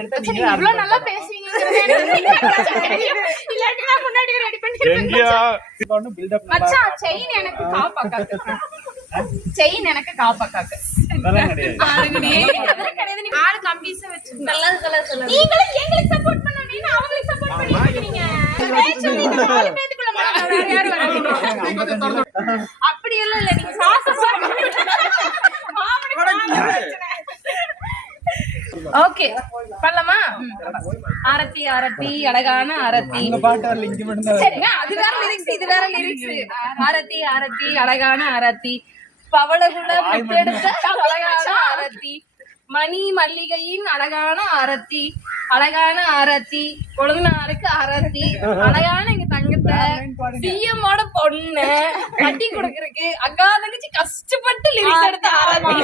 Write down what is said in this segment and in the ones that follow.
இவ்வளவு நல்லா தெரியும். இல்லாட்டி நான் முன்னாடி ரெடி பில்டப் மச்சான். செயின் எனக்கு காப்பாக்காக்கு செயின் எனக்கு காப்பாக்காக்கு அதெல்லாம் கிடையாது. அதெல்லாம் கிடையாது. நீ ஆளு கம்பீஸ வச்சுக்கோங்க நீங்களும் எங்களுக்கு சப்போர்ட் பண்ணணும் அவங்களுக்கு சப்போர்ட் பண்ணிட்டு இருக்கீங்க ரேச்சல் நீங்க நாலு பேத்துக்குள்ள மாட்டா வேற யாரும் வராதீங்க அப்படி எல்லாம் இல்ல நீங்க சாசம் ஓகே பண்ணலாமா? ஆரத்தி ஆரத்தி அழகான சரிங்க அது வேற லிரிக்ஸ் இது வேற லிரிக்ஸ் ஆரத்தி ஆரத்தி அழகான ஆரத்தி. பவளகுல முத்தெடுத்த அழகான ஆரத்தி. மணி மல்லிகையின் அழகான ஆரத்தி. அழகான ஆரத்தி. கொழுந்தனாருக்கு ஆரத்தி. அழகான எங்க தங்கத்தை. சிஎம் ஓட பொண்ணு. கட்டி கொடுக்கறதுக்கு அக்கா தங்கச்சி கஷ்டப்பட்டு லிரிக்ஸ் எடுத்த ஆரத்தி.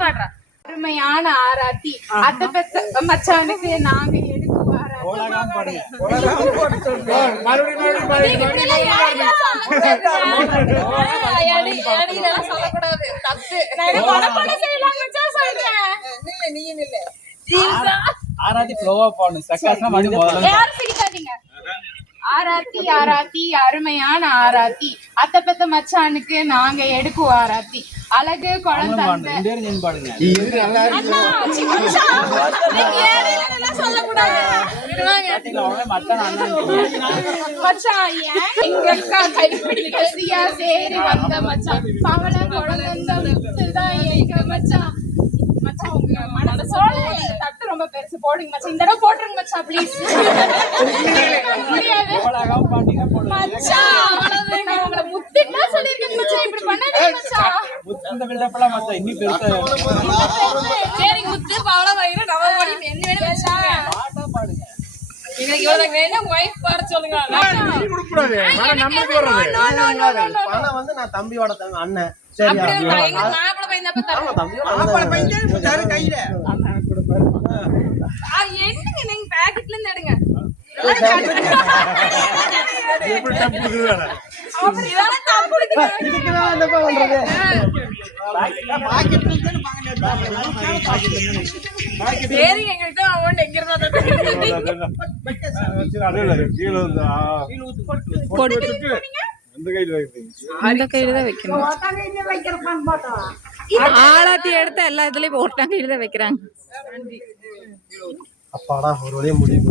பாடுறா? அருமையான ஆராத்தி. அத்தை பெத்த மச்சானுக்கு நாங்க எடுக்கும் சொல்லக்கூடாது. தப்பு. நான் என்ன மனப்பாடம் செய்யலாம் மச்சான் சொல்றேன். ஜீவா. ஆராதி ஃப்ளோவா பாடணும் சக்காசனா மறுபடியும் முதல்ல யாரும். ஆராத்தி ஆராத்தி அருமையான ஆராத்தி அத்தை பெத்த மச்சானுக்கு நாங்க எடுக்கும் ஆராத்தி அழகு குழந்தை மச்சான். நீங்க ஏழையில இதெல்லாம் சொல்லக்கூடாது. விடுவாங்க. பாத்தீங்களா அவங்களே மச்சான் அண்ணன் மச்சான் ஏன் எங்க அக்கா கைப்பிடிக்க சியா சேரி வந்த பவள குழந்தை மச்சான் போடுங்க மச்சான். இந்த தடவை போட்டுருங்க மச்சான் ப்ளீஸ் முடியாது மச்சான் அவ்வளவுதான். நான் உங்களை முத்துட்டா சொல்லிருக்கேன் மச்சான். இப்படி பண்ணாதீங்க மச்சான் பில்டப் எல்லாம் மச்சான்? இன்னும் பெருசா சரி முத்து பவள வயிறு நவ மணி என்ன வேணும் மச்சான் பாட்டா பாடுங்க. எங்களுக்கு இவ்வளவு வேணும். ஒய்ஃப் பாட சொல்லுங்க. பணம் வந்து நான் தம்பியோட தம்பி அண்ணன். சரியா? பையன் தான் என்னங்க நீங்க பாக்கெட்ல இருந்து எடுங்க. அந்த கையில தான் வைக்கணும். ஆளாத்தி எடுத்த எல்லா இதுலயும் ஒட்டாங்க கையில தான் வைக்கிறாங்க அப்பாடா ஒரு வழியா முடிவு